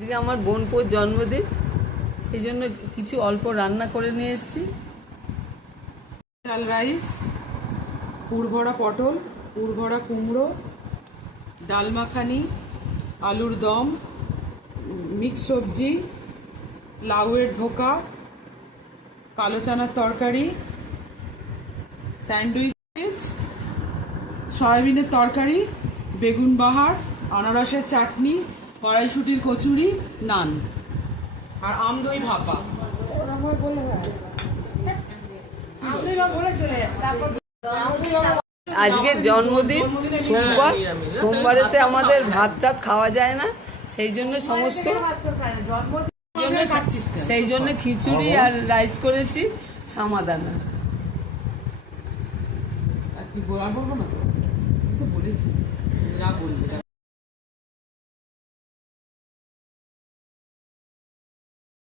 আজকে আমার বোনপোর জন্মদিন, সেই জন্য কিছু অল্প রান্না করে নিয়ে এসেছি। চাল রাইস, পুরভরা পটল, পুরভরা কুমড়ো, ডাল মাখানি, আলুর দম, মিক্স সবজি, লাউয়ের ধোকা, কালো চানার তরকারি, স্যান্ডউইচ, সয়াবিনের তরকারি, বেগুন বাহার, আনারসের চাটনি, কড়াইশুটির কচুরি, নান আর আমদই ভাপা। আজকের জন্মদিন সোমবার, সোমবারেতে আমাদের ভাত টাত খাওয়া যায় না, সেই জন্য সমস্ত সেই জন্য খিচুড়ি আর রাইস করেছি সামাদানা। বলবো না তো বলেছি, যা বলবে